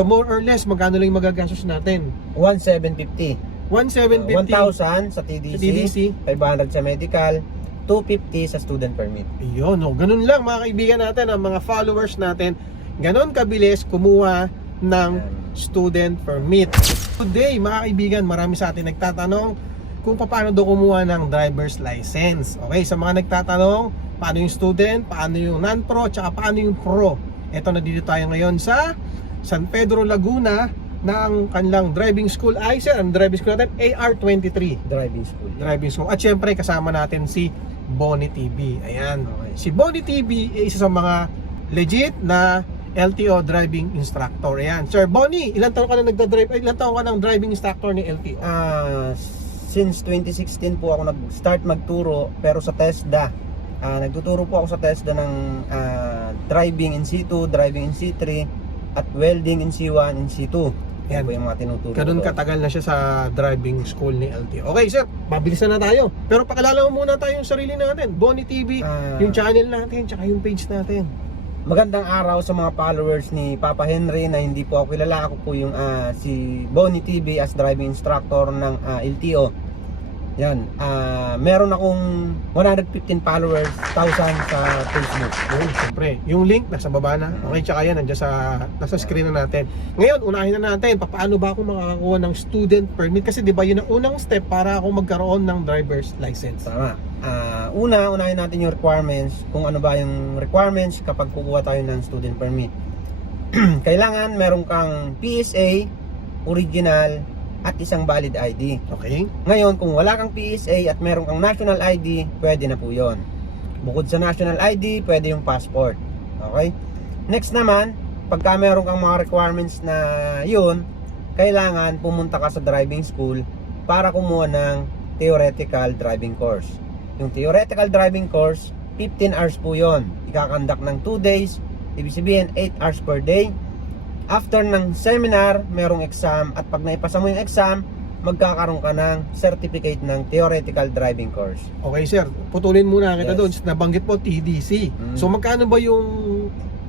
So more or less, magkano lang yung magagastos natin? 1,750. 1,750 1,000 sa TDC, 500 sa medical, 250 sa student permit. Iyon, no? Ganun lang mga kaibigan natin, ang mga followers natin, ganun kabilis kumuha ng student permit. Today mga kaibigan, marami sa atin nagtatanong kung paano daw kumuha ng driver's license. Okay, sa mga nagtatanong, paano yung student, paano yung non-pro, tsaka paano yung pro. Ito, nandito tayo ngayon sa San Pedro, Laguna, na ang kanilang driving school ay sir, ang driving school natin AR23 driving school. At syempre kasama natin si Bonnie TV. Ayan, Okay. si Bonnie TV ay isa sa mga legit na LTO driving instructor. Ayan, Sir Bonnie, ilang taon ka na nagda-drive? Ilang taon ka ng driving instructor ni LTO? Since 2016 po ako nag-start magturo, pero sa TESDA. Nagtuturo po ako sa TESDA ng driving in C2, driving in C3, at welding in C1 and C2. Yan po yung mga tinuturo. Ganun katagal na siya sa driving school ni LTO. Okay sir, mabilis na tayo. Pero pakilala mo muna tayo yung sarili natin. Bonnie TV, yung channel natin, tsaka yung page natin. Magandang araw sa mga followers ni Papa Henry na hindi po ako kilala. Ako po yung si Bonnie TV as driving instructor ng LTO. Yan, meron akong 115 followers, 1,000 sa Facebook. Siyempre, yung link nasa baba na. Okay, tsaka yan, nandiyan nasa screen na natin. Ngayon, unahin na natin, paano ba ako makakakuha ng student permit? Kasi di ba yun ang unang step para ako magkaroon ng driver's license. Tama. Unahin natin yung requirements. Kung ano ba yung requirements kapag kukuha tayo ng student permit. Kailangan meron kang PSA, original, at isang valid ID. Okay. Ngayon, kung wala kang PSA at meron kang national ID, pwede na po yon. Bukod sa national ID, pwede yung passport. Okay? Next naman, pagka meron kang mga requirements na yun, kailangan pumunta ka sa driving school para kumuha ng theoretical driving course. Yung theoretical driving course, 15 hours po yon. Ikakandak ng 2 days, ibig sabihin 8 hours per day. After ng seminar, merong exam, at pag naipasa mo yung exam, magkakaroon ka ng certificate ng theoretical driving course. Okay sir, putulin muna kita Yes. doon. Nabanggit po TDC. So magkano ba yung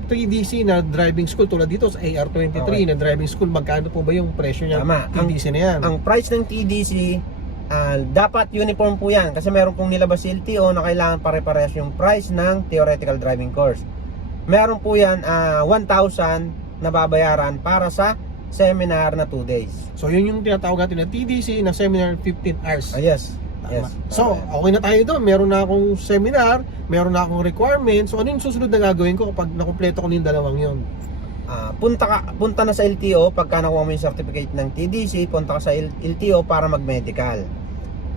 TDC na driving school tulad dito sa AR23 Okay. na driving school? Magkano po ba yung presyo niya? Tama. TDC na yan. Ang price ng TDC, dapat uniform po yan kasi meron pong nilabas si LTO na kailangan pare-parehas yung price ng theoretical driving course. Meron po yan 1,000 na babayaran para sa seminar na 2 days. So yun yung tinatawag natin na TDC na seminar 15 hours. Yes. Tama. Yes. So okay na tayo doon. Meron na akong seminar, meron na akong requirements. So ano yung susunod na gagawin ko kapag nakumpleto ko na yung dalawang yun? Punta na sa LTO pagka nakuha mo yung certificate ng TDC, punta ka sa LTO para mag-medical.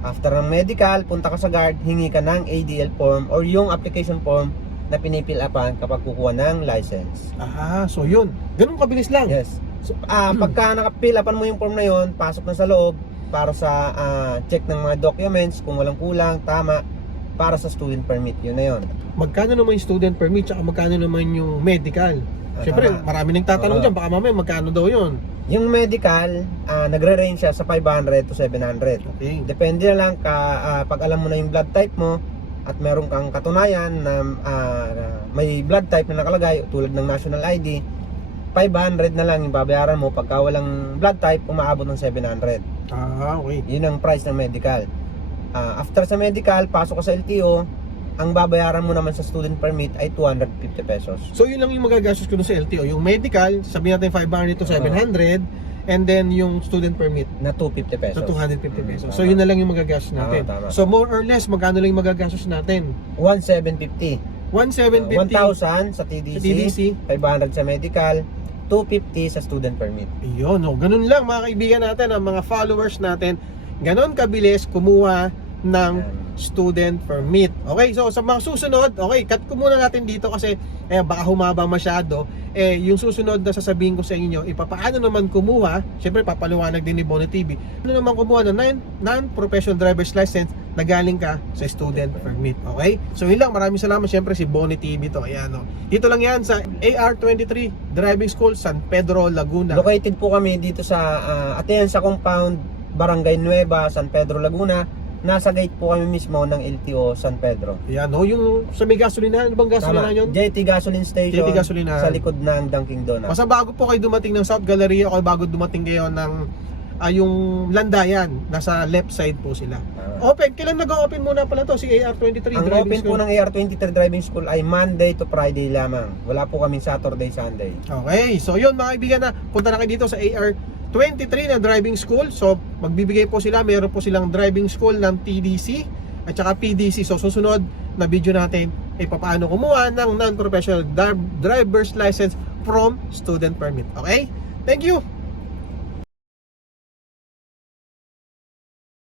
After ng medical, punta ka sa guard, hingi ka ng ADL form or yung application form na pinipil-upan kapag kukuha ng license. So yun. Ganun kabilis lang. Yes. So, pagka nakapil-upan mo yung form na yun, pasok na sa loob para sa check ng mga documents, kung walang kulang, tama, para sa student permit, yun na yun. Magkano naman yung student permit tsaka magkano naman yung medical? Siyempre, Tama. marami nang tatanong dyan, baka mamaya magkano daw yun. Yung medical, nagre-range siya sa 500 to 700. Okay. Depende na lang pag alam mo na yung blood type mo at meron kang katunayan na may blood type na nakalagay tulad ng national ID, 500 na lang yung babayaran mo. Pagka walang blood type, umaabot ng 700. Okay. Yun ang price ng medical. After sa medical, pasok ka sa LTO, ang babayaran mo naman sa student permit ay 250 pesos. So yun lang yung magagastos ko dun sa LTO. Yung medical, sabihin natin 500 to 700, and then yung student permit Na 250 pesos. so 250 pesos. So Tama. yun na lang yung magagastos natin. Tama. So more or less, magkano lang yung magagastos natin? 1,750. 1,750 1,000 sa TDC, sa TDC. 500 sa medical, 250 sa student permit. Iyon, no. Ganun lang mga kaibigan natin, ang mga followers natin, ganon kabilis kumuha ng student permit. Okay, so sa mga susunod, okay, cut ko muna natin dito kasi baka humaba masyado. Yung susunod na sasabihin ko sa inyo, paano naman kumuha, syempre papaliwanag din ni Bonnie TV, ano naman kumuha ng non-professional driver's license na galing ka sa student permit. Okay? So yun lang, maraming salamat syempre si Bonnie TV to. Ayan, no. Dito lang yan sa AR23 Driving School, San Pedro, Laguna. Located po kami dito sa Atienza Compound, Barangay Nueva, San Pedro, Laguna. nasa gate po kami mismo ng LTO San Pedro. Yan, no? Yung sa may gasolina, ano bang gasolina yun? JT Gasoline Station. JT Gasolina. Sa likod ng Dunkin' Donuts. Basta bago po kayo dumating ng South Galleria o bago dumating kayo ng yung Landayan, nasa left side po sila. Open, kailan nag-open muna pala to si AR23 Ang Driving open School? po ng AR23 Driving School ay Monday to Friday lamang. Wala po kaming Saturday, Sunday. Okay, so yun mga kaibigan, na punta na kayo dito sa AR23 na driving school. So magbibigay po sila, meron po silang driving school ng TDC at saka PDC. So susunod na video natin ay paano kumuha ng non-professional driver's license from student permit. Okay? Thank you!